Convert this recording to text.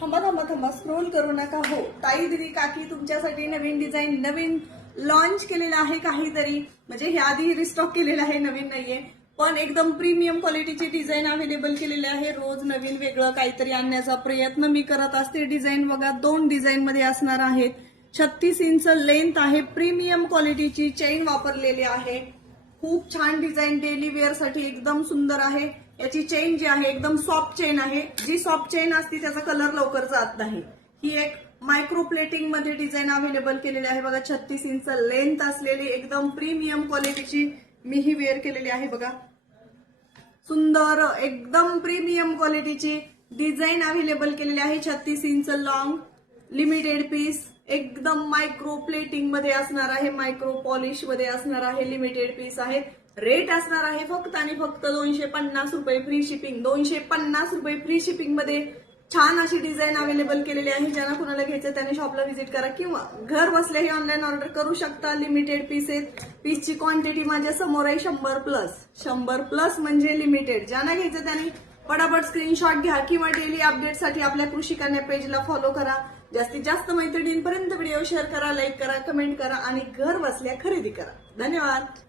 थांबा स्क्रोल करू नका. हो ताई दिदी काकी तुमच्यासाठी नवीन डिझाईन नवीन लॉन्च केलेलं आहे काहीतरी, म्हणजे हे आधी रिस्टॉक केलेलं आहे, नवीन नाहीये, पण एकदम प्रीमियम क्वालिटीची डिझाईन अवेलेबल केलेली आहे. रोज नवीन वेगळं काहीतरी आणण्याचा प्रयत्न मी करत असते. डिझाईन बघा 2 डिझाईन मध्ये असणार आहेत. 36 इंच लेंथ आहे. प्रीमियम क्वालिटीची चेन वापरलेली आहे. खूप छान डिझाईन डेली वेअर साठी एकदम सुंदर आहे. याची चेन जी आहे एकदम सॉफ्ट चेन आहे. जी सॉफ्ट चेन असते त्याचा कलर लवकर जात नाही. ही एक मायक्रो प्लेटिंग मध्ये डिझाईन अवेलेबल केलेली आहे बघा. 36 इंच लेंथ असलेली एकदम प्रीमियम क्वालिटीची मी ही वेअर केलेली आहे बघा. सुंदर एकदम प्रीमियम क्वालिटीची डिझाईन अवेलेबल केलेली आहे. 36 इंच लॉंग लिमिटेड पीस एकदम मायक्रो प्लेटिंग मध्ये असणार आहे. मायक्रो पॉलिश मध्ये असणार आहे. लिमिटेड पीस आहे. रेट असणार आहे फक्त आणि फक्त 250 रुपये फ्री शिपिंग. 250 रुपये फ्री शिपिंग मध्ये छान अशी डिझाईन अवेलेबल केलेली आहे. ज्यांना कुणाला घ्यायचं त्याने शॉपला व्हिजिट करा किंवा घर बसल्याही ऑनलाईन ऑर्डर करू शकता. लिमिटेड पीस आहेत. पीसची क्वांटिटी माझ्या समोर आहे 100+. म्हणजे लिमिटेड. ज्यांना घ्यायचं त्याने पटापट स्क्रीनशॉट घ्या किंवा डेली अपडेटसाठी आपल्या कृषी कन्या पेजला फॉलो करा. जास्तीत जास्त मैत्रिणींपर्यंत व्हिडिओ शेअर करा, लाईक करा, कमेंट करा आणि घर बसल्या खरेदी करा. धन्यवाद.